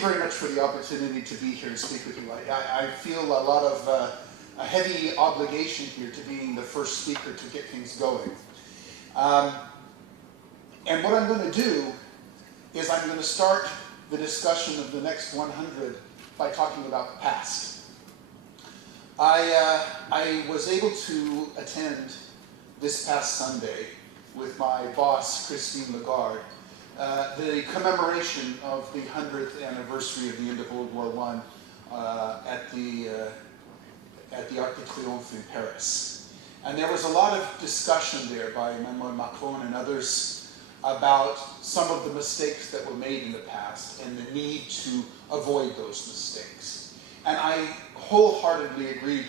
you very much for the opportunity to be here and speak with you. I feel a lot of a heavy obligation here to being the first speaker to get things going. And what I'm going to do is I'm going to start the discussion of the Next 100 by talking about the past. I was able to attend this past Sunday with my boss, Christine Lagarde, the commemoration of the 100th anniversary of the end of World War I at the Arc de Triomphe in Paris. And there was a lot of discussion there by Emmanuel Macron and others about some of the mistakes that were made in the past and the need to avoid those mistakes. And I wholeheartedly agreed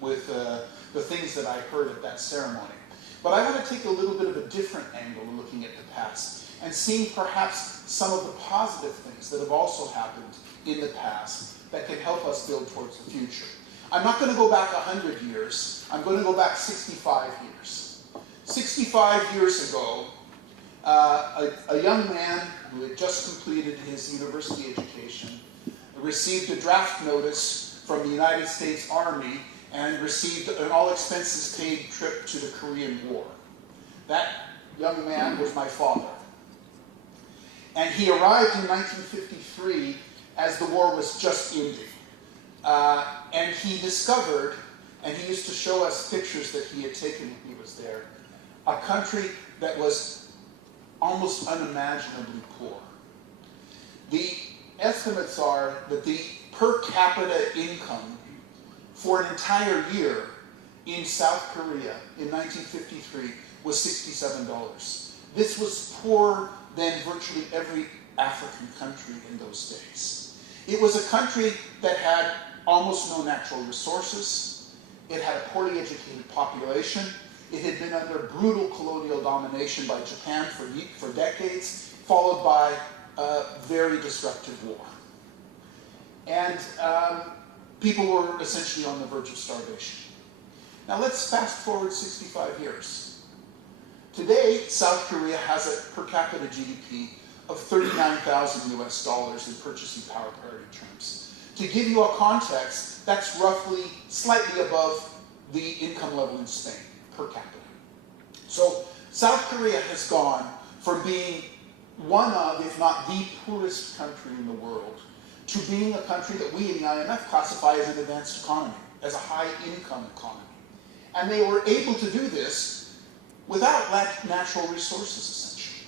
with the things that I heard at that ceremony. But I want to take a little bit of a different angle looking at the past and seeing perhaps some of the positive things that have also happened in the past that can help us build towards the future. I'm not going to go back 100 years. I'm going to go back 65 years. 65 years ago, a young man who had just completed his university education received a draft notice from the United States Army and received an all-expenses-paid trip to the Korean War. That young man was my father. And he arrived in 1953 as the war was just ending. And he discovered, and he used to show us pictures that he had taken when he was there, a country that was almost unimaginably poor. The estimates are that the per capita income for an entire year in South Korea in 1953 was $67. This was poorer than virtually every African country in those days. It was a country that had almost no natural resources. It had a poorly educated population. It had been under brutal colonial domination by Japan for decades, followed by a very destructive war. And people were essentially on the verge of starvation. Now let's fast forward 65 years. Today, South Korea has a per capita GDP of 39,000 US dollars in purchasing power parity terms. To give you a context, that's roughly slightly above the income level in Spain per capita. So South Korea has gone from being one of, if not the poorest country in the world, to being a country that we in the IMF classify as an advanced economy, as a high-income economy. And they were able to do this without natural resources, essentially.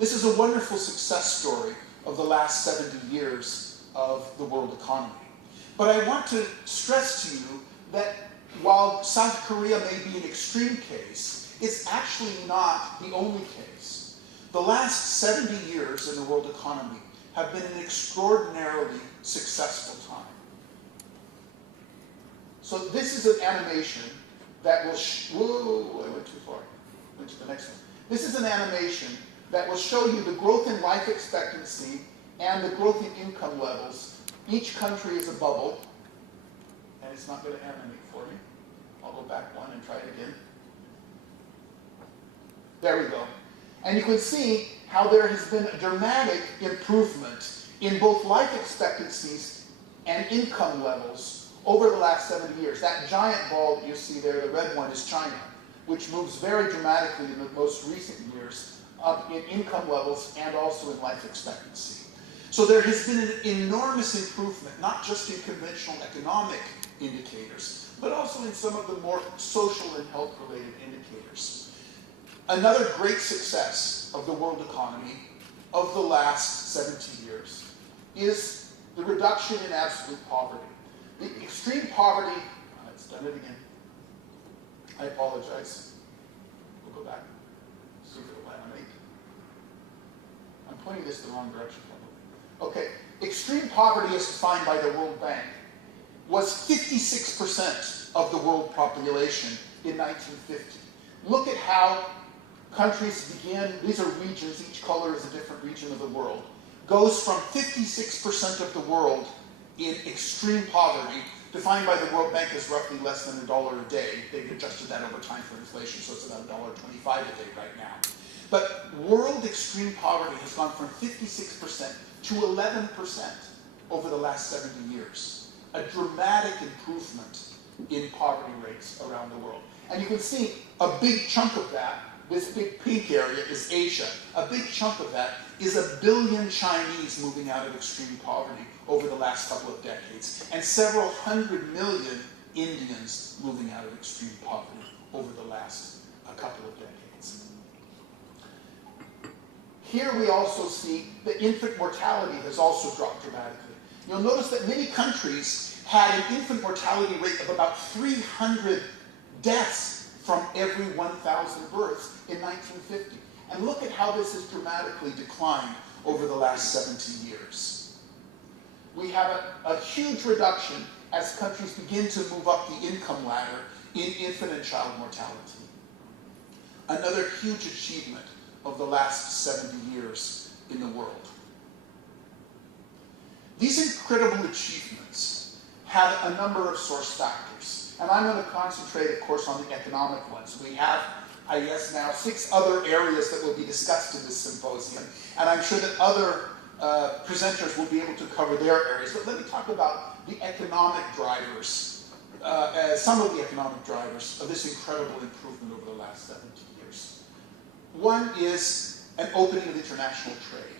This is a wonderful success story of the last 70 years of the world economy. But I want to stress to you that while South Korea may be an extreme case, it's actually not the only case. The last 70 years in the world economy have been an extraordinarily successful time. So this is an animation that will whoa, I went too far. Went to the next one. This is an animation that will show you the growth in life expectancy and the growth in income levels. Each country is a bubble, and it's not going to animate for me. I'll go back one and try it again. There we go. And you can see how there has been a dramatic improvement in both life expectancies and income levels over the last 70 years. That giant ball that you see there, the red one, is China, which moves very dramatically in the most recent years up in income levels and also in life expectancy. So there has been an enormous improvement, not just in conventional economic indicators, but also in some of the more social and health-related indicators. Another great success of the world economy of the last 70 years is the reduction in absolute poverty. The extreme poverty, it's done it again. I apologize. We'll go back. See if it'll animate. I'm pointing this the wrong direction, probably. Okay, extreme poverty as defined by the World Bank was 56% of the world population in 1950. Look at how countries began, these are regions, each color is a different region of the world, goes from 56% of the world in extreme poverty, defined by the World Bank as roughly less than $1 a day. They've adjusted that over time for inflation, so it's about $1.25 a day right now. But world extreme poverty has gone from 56% to 11% over the last 70 years. A dramatic improvement in poverty rates around the world. And you can see a big chunk of that, this big pink area is Asia. A big chunk of that is 1 billion Chinese moving out of extreme poverty over the last couple of decades, and several 100 million Indians moving out of extreme poverty over the last couple of decades. Here we also see that infant mortality has also dropped dramatically. You'll notice that many countries had an infant mortality rate of about 300 deaths from every 1,000 births in 1950. And look at how this has dramatically declined over the last 70 years. We have a huge reduction as countries begin to move up the income ladder in infant and child mortality. Another huge achievement of the last 70 years in the world. These incredible achievements have a number of source factors, and I'm going to concentrate, of course, on the economic ones. We have, I guess now, 6 other areas that will be discussed in this symposium, and I'm sure that other presenters will be able to cover their areas. But let me talk about the economic drivers, some of the economic drivers of this incredible improvement over the last 70 years. One is an opening of international trade.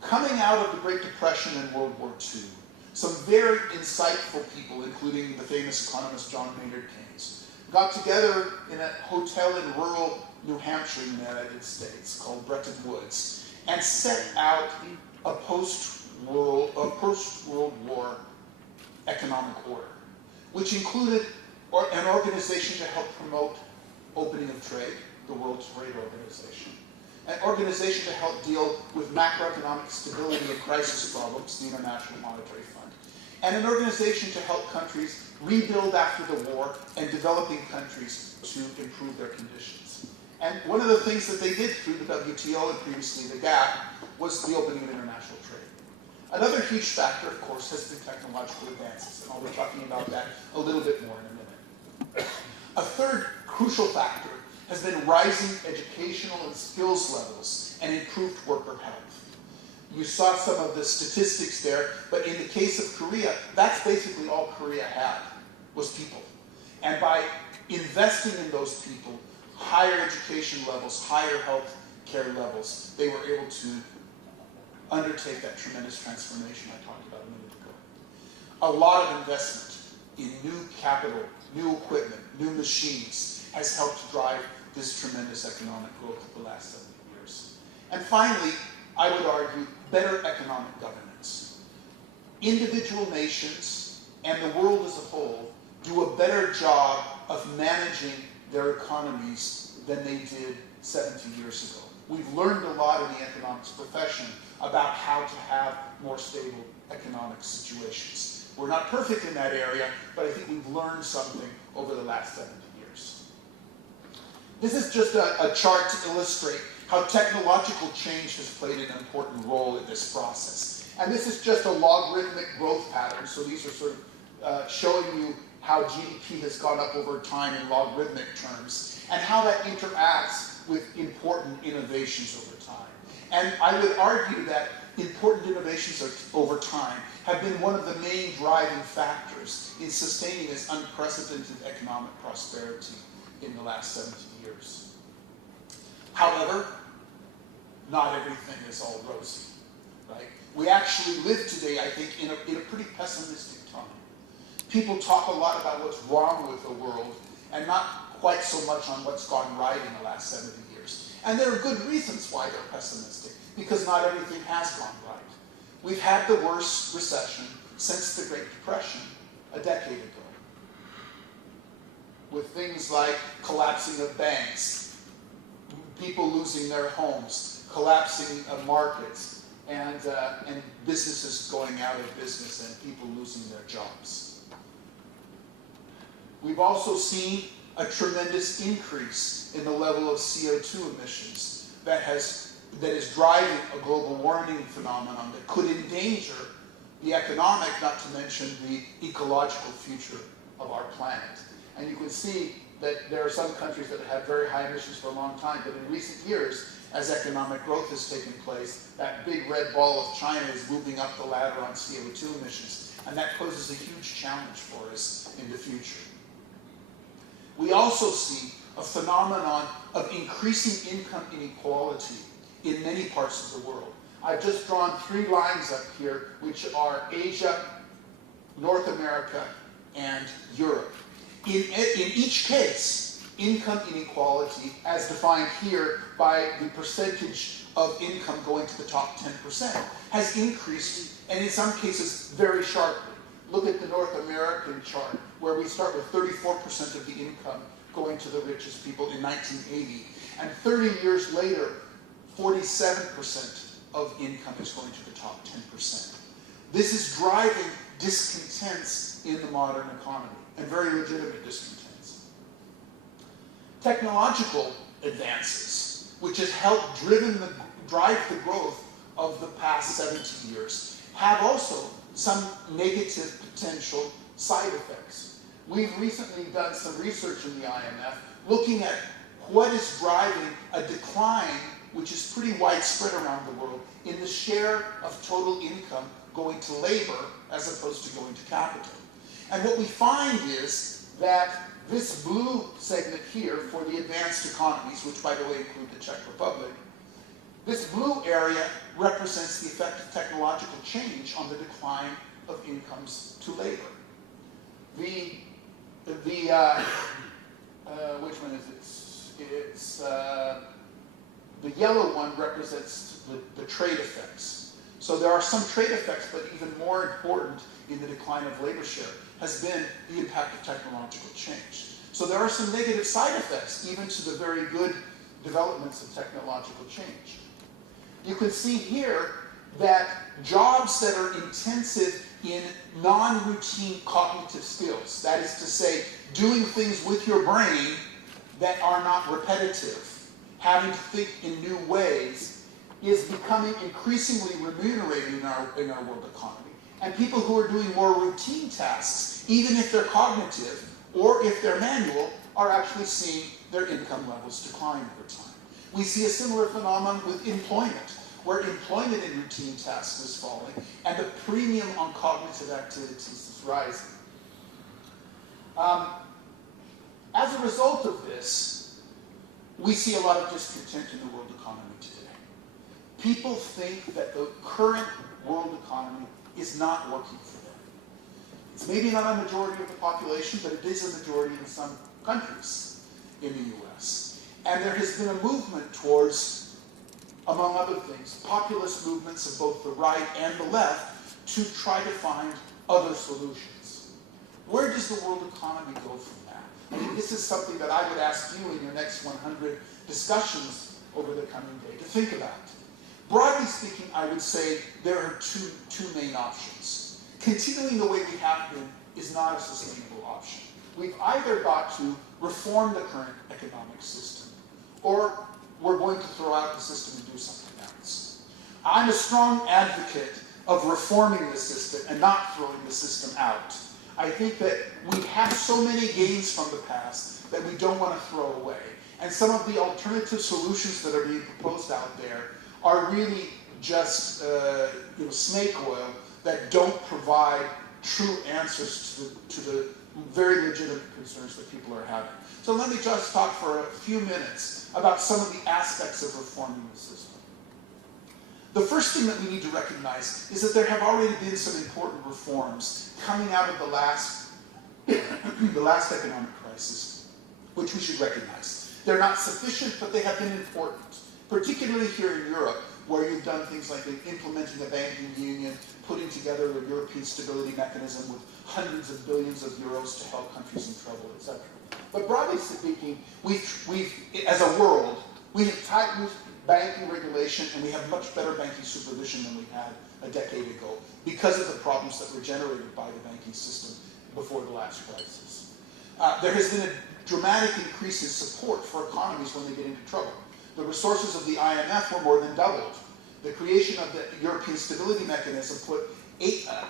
Coming out of the Great Depression and World War II, some very insightful people, including the famous economist John Maynard Keynes, got together in a hotel in rural New Hampshire in the United States called Bretton Woods and set out a post-World War economic order, which included an organization to help promote opening of trade, the World Trade Organization, an organization to help deal with macroeconomic stability and crisis problems, the International Monetary Fund, and an organization to help countries rebuild after the war and developing countries to improve their conditions. And one of the things that they did through the WTO and previously the GATT was the opening of international trade. Another huge factor, of course, has been technological advances, and I'll be talking about that a little bit more in a minute. A third crucial factor has been rising educational and skills levels and improved worker health. You saw some of the statistics there, but in the case of Korea, that's basically all Korea had, was people. And by investing in those people, higher education levels, higher health care levels, they were able to undertake that tremendous transformation I talked about a minute ago. A lot of investment in new capital, new equipment, new machines has helped drive this tremendous economic growth of the last 70 years. And finally, I would argue, better economic governance. Individual nations and the world as a whole do a better job of managing their economies than they did 70 years ago. We've learned a lot in the economics profession about how to have more stable economic situations. We're not perfect in that area, but I think we've learned something over the last 70 years. This is just a chart to illustrate how technological change has played an important role in this process. And this is just a logarithmic growth pattern, so these are sort of showing you how GDP has gone up over time in logarithmic terms, and how that interacts with important innovations over time. And I would argue that important innovations over time have been one of the main driving factors in sustaining this unprecedented economic prosperity in the last 70 years. However, not everything is all rosy, right? We actually live today, I think, in a pretty pessimistic time. People talk a lot about what's wrong with the world and not quite so much on what's gone right in the last 70 years. And there are good reasons why they're pessimistic, because not everything has gone right. We've had the worst recession since the Great Depression a decade ago, with things like collapsing of banks, people losing their homes, collapsing of markets, and businesses going out of business and people losing their jobs. We've also seen a tremendous increase in the level of CO2 emissions that is driving a global warming phenomenon that could endanger the economic, not to mention the ecological future of our planet. And you can see that there are some countries that have had very high emissions for a long time, but in recent years, as economic growth has taken place, that big red ball of China is moving up the ladder on CO2 emissions, and that poses a huge challenge for us in the future. We also see a phenomenon of increasing income inequality in many parts of the world. I've just drawn 3 lines up here, which are Asia, North America, and Europe. In each case, income inequality, as defined here by the percentage of income going to the top 10%, has increased, and in some cases very sharply. Look at the North American chart, where we start with 34% of the income going to the richest people in 1980, and 30 years later, 47% of income is going to the top 10%. This is driving discontents in the modern economy, and very legitimate discontents. Technological advances, which has helped drive the growth of the past 70 years, have also some negative potential side effects. We've recently done some research in the IMF looking at what is driving a decline, which is pretty widespread around the world, in the share of total income going to labor as opposed to going to capital. And what we find is that this blue segment here for the advanced economies, which by the way include the Czech Republic, this blue area represents the effect of technological change on the decline of incomes to labor. Which one is it? It's the yellow one represents the trade effects. So there are some trade effects, but even more important in the decline of labor share has been the impact of technological change. So there are some negative side effects, even to the very good developments of technological change. You can see here that jobs that are intensive in non-routine cognitive skills, that is to say, doing things with your brain that are not repetitive, having to think in new ways, is becoming increasingly remunerated in our world economy. And people who are doing more routine tasks, even if they're cognitive or if they're manual, are actually seeing their income levels decline over time. We see a similar phenomenon with employment, where employment in routine tasks is falling and the premium on cognitive activities is rising. As a result of this, we see a lot of discontent in the world economy today. People think that the current world economy is not working for them. It's maybe not a majority of the population, but it is a majority in some countries in the US. And there has been a movement towards, among other things, populist movements of both the right and the left to try to find other solutions. Where does the world economy go from that? I mean, this is something that I would ask you in your Next 100 discussions over the coming day to think about. Broadly speaking, I would say there are two main options. Continuing the way we have been is not a sustainable option. We've either got to reform the current economic system, or we're going to throw out the system and do something else. I'm a strong advocate of reforming the system and not throwing the system out. I think that we have so many gains from the past that we don't want to throw away. And some of the alternative solutions that are being proposed out there are really just snake oil that don't provide true answers to the very legitimate concerns that people are having. So let me just talk for a few minutes about some of the aspects of reforming the system. The first thing that we need to recognize is that there have already been some important reforms coming out of the last economic crisis, which we should recognize. They're not sufficient, but they have been important, particularly here in Europe, where you've done things like implementing a banking union, putting together a European stability mechanism with hundreds of billions of euros to help countries in trouble, etc. But broadly speaking, we've as a world, we have tightened banking regulation and we have much better banking supervision than we had a decade ago because of the problems that were generated by the banking system before the last crisis. There has been a dramatic increase in support for economies when they get into trouble. The resources of the IMF were more than doubled. The creation of the European Stability Mechanism put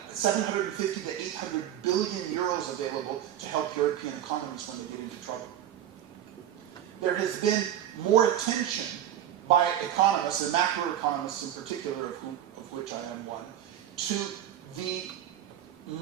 750 to 800 billion euros available to help European economies when they get into trouble. There has been more attention by economists, and macroeconomists in particular, of which I am one, to the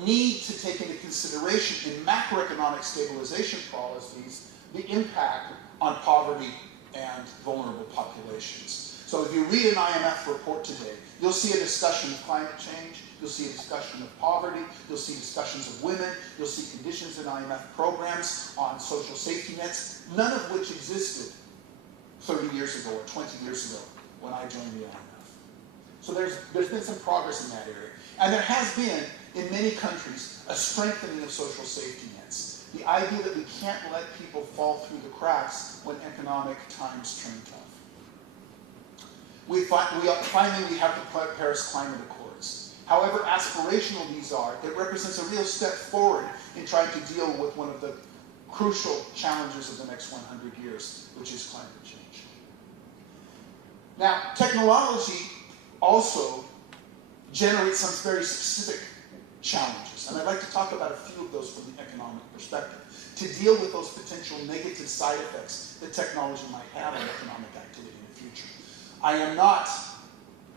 need to take into consideration in macroeconomic stabilization policies the impact on poverty and vulnerable populations. So if you read an IMF report today, you'll see a discussion of climate change, you'll see a discussion of poverty, you'll see discussions of women, you'll see conditions in IMF programs on social safety nets, none of which existed 30 years ago or 20 years ago when I joined the IMF. So there's been some progress in that area. And there has been, in many countries, a strengthening of social safety nets. The idea that we can't let people fall through the cracks when economic times turn tough. Finally, we have the Paris Climate Accords. However aspirational these are, it represents a real step forward in trying to deal with one of the crucial challenges of the next 100 years, which is climate change. Now, technology also generates some very specific challenges, and I'd like to talk about a few of those from the economic perspective, to deal with those potential negative side effects that technology might have on economic activity in the future. I am not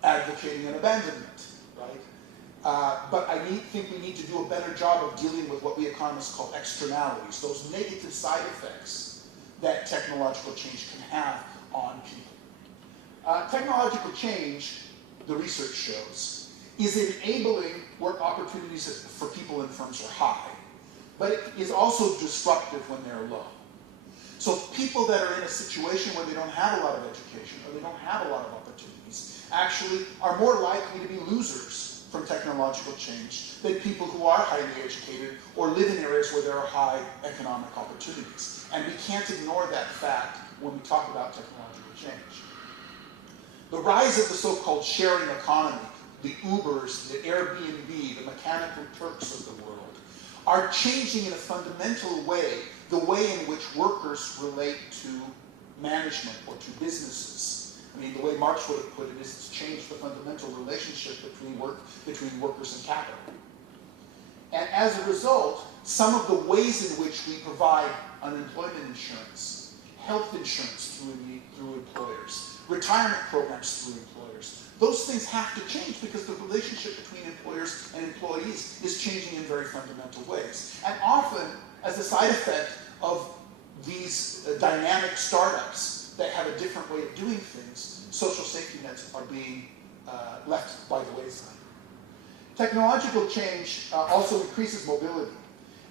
advocating an abandonment, right? But I think we need to do a better job of dealing with what we economists call externalities, those negative side effects that technological change can have on people. Technological change, the research shows, is enabling work opportunities for people and firms are high, but it is also disruptive when they're low. So people that are in a situation where they don't have a lot of education or they don't have a lot of opportunities actually are more likely to be losers from technological change than people who are highly educated or live in areas where there are high economic opportunities. And we can't ignore that fact when we talk about technological change. The rise of the so-called sharing economy, the Ubers, the Airbnb, the Mechanical Turks of the world, are changing in a fundamental way the way in which workers relate to management or to businesses. I mean, the way Marx would have put it is it's changed the fundamental relationship between workers and capital. And as a result, some of the ways in which we provide unemployment insurance, health insurance through employers, retirement programs through employers, those things have to change because the relationship between employers and employees is changing in very fundamental ways. And often, as a side effect of these dynamic startups that have a different way of doing things, social safety nets are being left by the wayside. Technological change also increases mobility,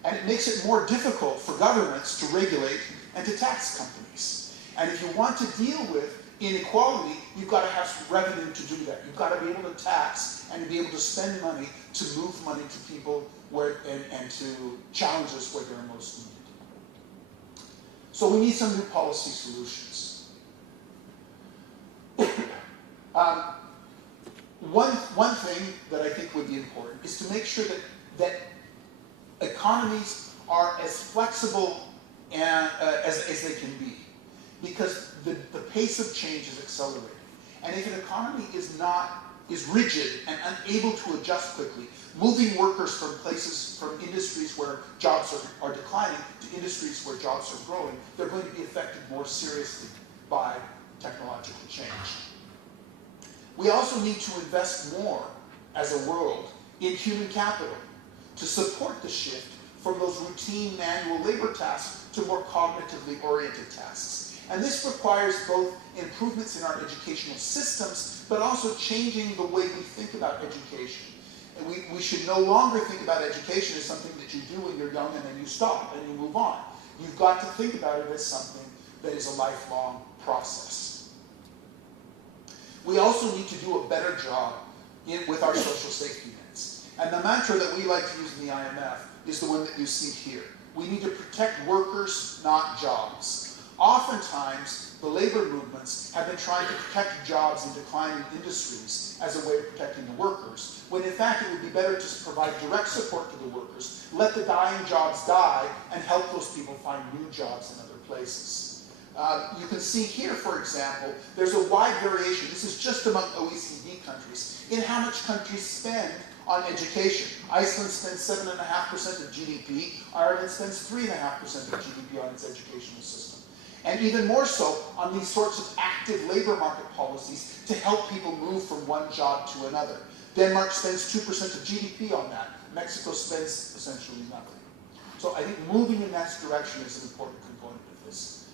and it makes it more difficult for governments to regulate and to tax companies. And if you want to deal with inequality, you've got to have revenue to do that. You've got to be able to tax and to be able to spend money to move money to people and to challenges where they're most needed. So we need some new policy solutions. One thing that I think would be important is to make sure that economies are as flexible as they can be, because the pace of change is accelerating. And if an economy is rigid and unable to adjust quickly, moving workers from industries where jobs are declining to industries where jobs are growing, they're going to be affected more seriously by technological change. We also need to invest more as a world in human capital to support the shift from those routine manual labor tasks to more cognitively oriented tasks. And this requires both improvements in our educational systems, but also changing the way we think about education. And we should no longer think about education as something that you do when you're young and then you stop and you move on. You've got to think about it as something that is a lifelong process. We also need to do a better job with our social safety nets. And the mantra that we like to use in the IMF is the one that you see here. We need to protect workers, not jobs. Oftentimes, the labor movements have been trying to protect jobs in declining industries as a way of protecting the workers, when in fact it would be better to provide direct support to the workers, let the dying jobs die, and help those people find new jobs in other places. You can see here, for example, there's a wide variation, this is just among OECD countries, in how much countries spend on education. Iceland spends 7.5% of GDP, Ireland spends 3.5% of GDP on its educational system. and even more so on these sorts of active labor market policies to help people move from one job to another. Denmark spends 2% of GDP on that. Mexico spends essentially nothing. So I think moving in that direction is an important component of this.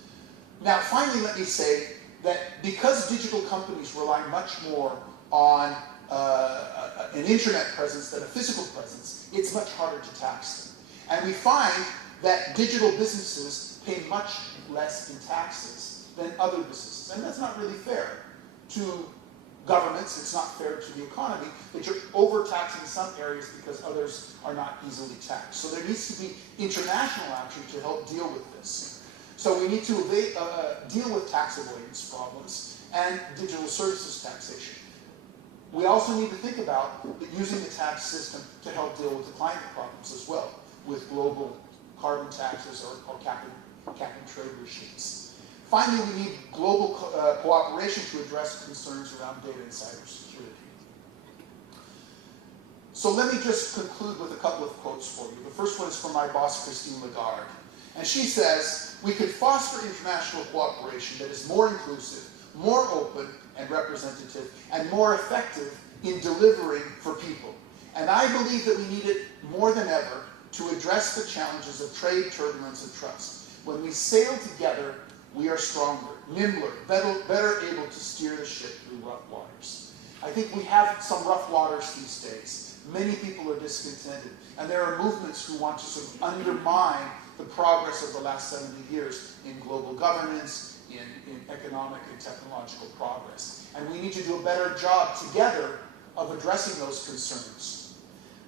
Now, finally, let me say that because digital companies rely much more on an internet presence than a physical presence, it's much harder to tax them. And we find that digital businesses pay much less in taxes than other businesses. And that's not really fair to governments, it's not fair to the economy, that you're overtaxing some areas because others are not easily taxed. So there needs to be international action to help deal with this. So we need to deal with tax avoidance problems and digital services taxation. We also need to think about using the tax system to help deal with the climate problems as well, with global carbon taxes or capping trade regimes. Finally, we need global cooperation to address concerns around data and cybersecurity. So let me just conclude with a couple of quotes for you. The first one is from my boss, Christine Lagarde. And she says, we could foster international cooperation that is more inclusive, more open and representative, and more effective in delivering for people. And I believe that we need it more than ever to address the challenges of trade, turbulence, and trust. When we sail together, we are stronger, nimbler, better able to steer the ship through rough waters. I think we have some rough waters these days. Many people are discontented, and there are movements who want to sort of undermine the progress of the last 70 years in global governance, in economic and technological progress. And we need to do a better job together of addressing those concerns.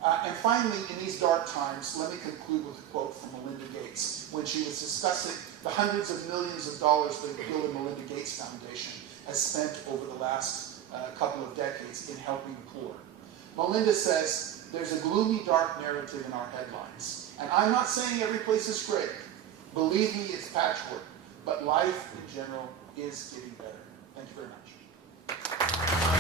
And finally, in these dark times, let me conclude with a quote from Melinda Gates when she was discussing the hundreds of millions of dollars that the Bill and Melinda Gates Foundation has spent over the last couple of decades in helping the poor. Melinda says, there's a gloomy, dark narrative in our headlines. And I'm not saying every place is great. Believe me, it's patchwork. But life in general is getting better. Thank you very much.